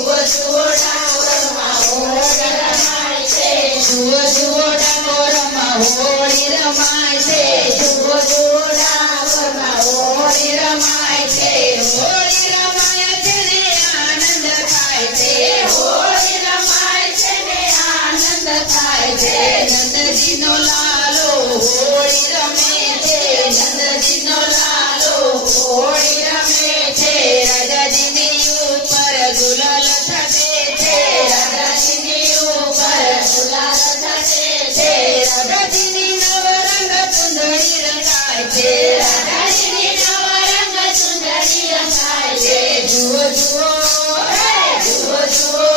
જુઓ જુઓ ડાકોરમાં હોળી રમાય છે જુઓ જુઓ ડાકોરમાં હોળી રમાય છે જુઓ જુઓ ડાકોરમાં હોળી રમાય છે હોળી રમાય છે ને આનંદ થાય છે હોળી રમાય છે ને આનંદ થાય છે નંદજીનો લાલો હોળી રમે છે નંદજીનો લાલો હોળી રમે છે રાજાજીની ઉપર ગુલાલ થશે છે રાજાજીની ઉપર ગુલાલ થશે છે રાજાજીની નવરંગ ચુંદડી રંગાય છે રાજાજીની નવરંગ ચુંદડી રંગાય છે જુઓ જુઓ જુઓ જુઓ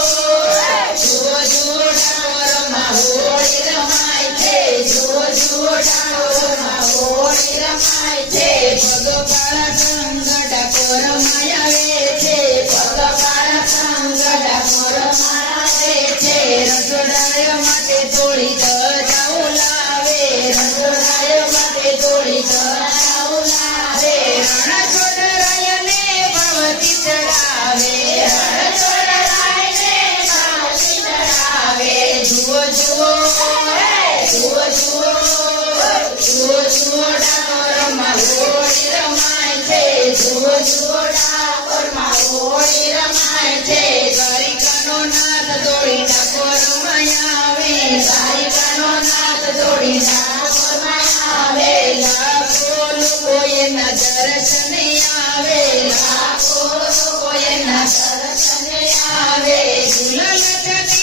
જુઓ જુઓ ડાકોરમાં હોળી રમાય છે જુઓ જુઓ ડાકોરમાં હોળી રમાય છે ભગવાન સંગ ડાકોરમાં આવે છે ભગવાન સંગ ડાકોરમાં આવે છે રસોડાય માટે થોડી ધજાઓ લાવે રસોડાય માટે થોડી ધજાઓ લાવે રણછોડરાયને ભવતી ચડાવે રણછોડરાયને ભવતી ચડાવે જુઓ જુઓ જુઓ જુઓ જુઓ જુઓ ડાકોરમાં હોળી રમાય છે જુઓ જુઓ ડાકોરમાં હોળી રમાય છે દ્વારિકાનો નાથ દોડી ડાકોરમાં આવે દ્વારિકાનો નાથ દોડી ડાકોરમાં આવે લાખો લોકો એના દર્શને આવે લાખો લોકો એના દર્શને આવે ઝુલન